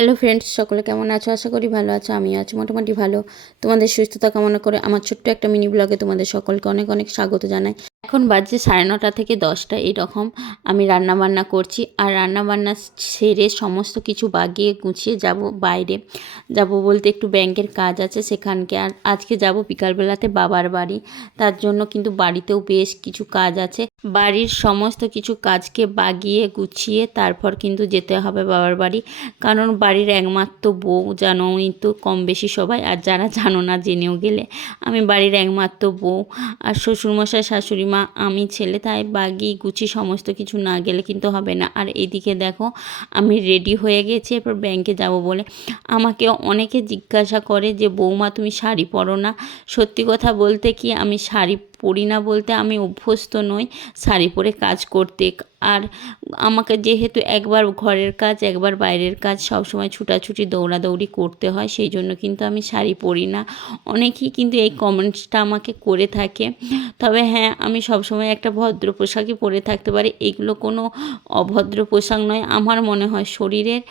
Hello friends, সকলে কেমন আছো? আশা করি ভালো আছো। আমিও আছি মোটামুটি ভালো। তোমাদের সুস্থতা কামনা করে আমার ছোট্ট একটা মিনি ব্লগে তোমাদের সকলকে অনেক অনেক স্বাগত জানাই। এখন বাজে 9:30 থেকে 10টা এইরকম। আমি রান্নাবান্না করছি, আর রান্নাবান্না সেরে সমস্ত কিছু বাগিয়ে গুছিয়ে যাব বাইরে। যাব বলতে একটু ব্যাংকের কাজ আছে সেখানকে, আর আজকে যাব বিকালবেলাতে বাবার বাড়ি। তার জন্য কিন্তু বাড়িতেও বেশ কিছু কাজ আছে। বাড়ির সমস্ত কিছু কাজকে বাগিয়ে গুছিয়ে তারপর কিন্তু যেতে হবে বাবার বাড়ি, কারণ বাড়ির একমাত্র বউ, জানোই তো কম বেশি সবাই, আর যারা জানো না জেনেও গেলে আমি বাড়ির একমাত্র বউ, আর শ্বশুরমশাই শাশুড়ি মা আমি ছেলে, তাই বাগি গুছি সমস্ত কিছু না গেলে কিন্তু হবে না। আর এদিকে দেখো আমি রেডি হয়ে গেছি এরপর ব্যাংকে যাব বলে। আমাকে অনেকে জিজ্ঞাসা করে যে বৌমা তুমি শাড়ি পরো না? সত্যি কথা বলতে কি, আমি শাড়ি পরি না বলতে আমি অভ্যস্ত নই শাড়ি পরে কাজ করতে। আর আমাকে যেহেতু একবার ঘরের কাজ একবার বাইরের কাজ সবসময় ছুটাছুটি দৌড়াদৌড়ি করতে হয়, সেই জন্য কিন্তু আমি শাড়ি পরি না। অনেকেই কিন্তু এই কমেন্টসটা আমাকে করে থাকে। তবে হ্যাঁ, আমি সবসময় একটা ভদ্র পোশাকই পরে থাকতে পারি, এগুলো কোনো অভদ্র পোশাক নয়। আমার মনে হয় শরীরের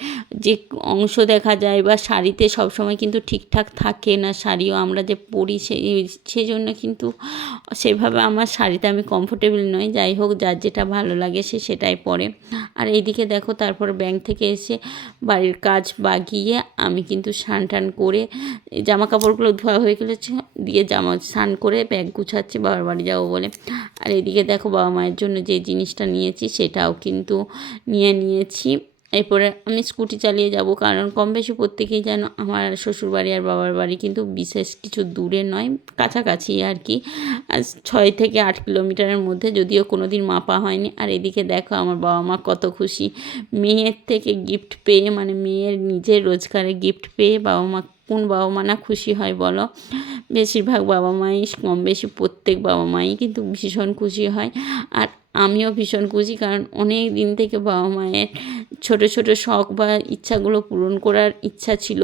যে অংশ দেখা যায় বা শাড়িতে সবসময় কিন্তু ঠিকঠাক থাকে না, শাড়িও আমরা যে পরি সেই জন্য কিন্তু সেভাবে আমার শাড়িতে আমি কমফোর্টেবল নই। যাই হোক, যার যেটা ভালো লাগে সে সেটাই পরে। আর এইদিকে দেখো তারপর ব্যাংক থেকে এসে বাড়ির কাজ বাগিয়ে আমি কিন্তু স্নান টান করে জামা কাপড়গুলো ধোয়া হয়ে গেছে, দিয়ে স্নান করে ব্যাগ গুছাচ্ছি বাবার বাড়ি যাবো বলে। আর এদিকে দেখো বাবা মায়ের জন্য যে জিনিসটা নিয়েছি সেটাও কিন্তু নিয়েছি। এরপরে আমি স্কুটি চালিয়ে যাব, কারণ কম বেশি প্রত্যেকেই যেন আমার শ্বশুরবাড়ি আর বাবার বাড়ি কিন্তু বিশেষ কিছু দূরে নয়, কাছাকাছি আর কি। 6 থেকে 8 কিলোমিটারের মধ্যে, যদিও কোনো দিন মাপা হয়নি। আর এদিকে দেখো আমার বাবা মা কত খুশি মেয়ের থেকে গিফট পেয়ে, মানে মেয়ের নিজের রোজগারে গিফট পেয়ে বাবা মা, কোন বাবা মা না খুশি হয় বলো? বেশিরভাগ বাবা মাই, কম বেশি প্রত্যেক বাবা মাই কিন্তু ভীষণ খুশি হয়। আর আমিও ভীষণ খুশি, কারণ অনেক দিন থেকে বাবা মায়ের ছোট ছোট শখ বা ইচ্ছাগুলো পূরণ করার ইচ্ছা ছিল,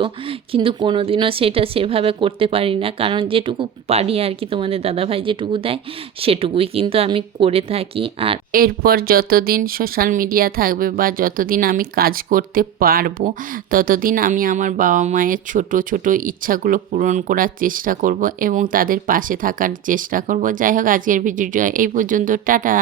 কিন্তু কোনো দিনও সেটা সেভাবে করতে পারি না। কারণ যেটুকু পারি আর কি, তোমাদের দাদাভাই যেটুকু দেয় সেটুকুই কিন্তু আমি করে থাকি। আর এরপর যতদিন সোশ্যাল মিডিয়া থাকবে বা যতদিন আমি কাজ করতে পারবো, ততদিন আমি আমার বাবা মায়ের ছোট ছোট ইচ্ছাগুলো পূরণ করার চেষ্টা করব এবং তাদের পাশে থাকার চেষ্টা করব। যাই হোক, আজকের ভিডিওটা এই পর্যন্ত। টাটা।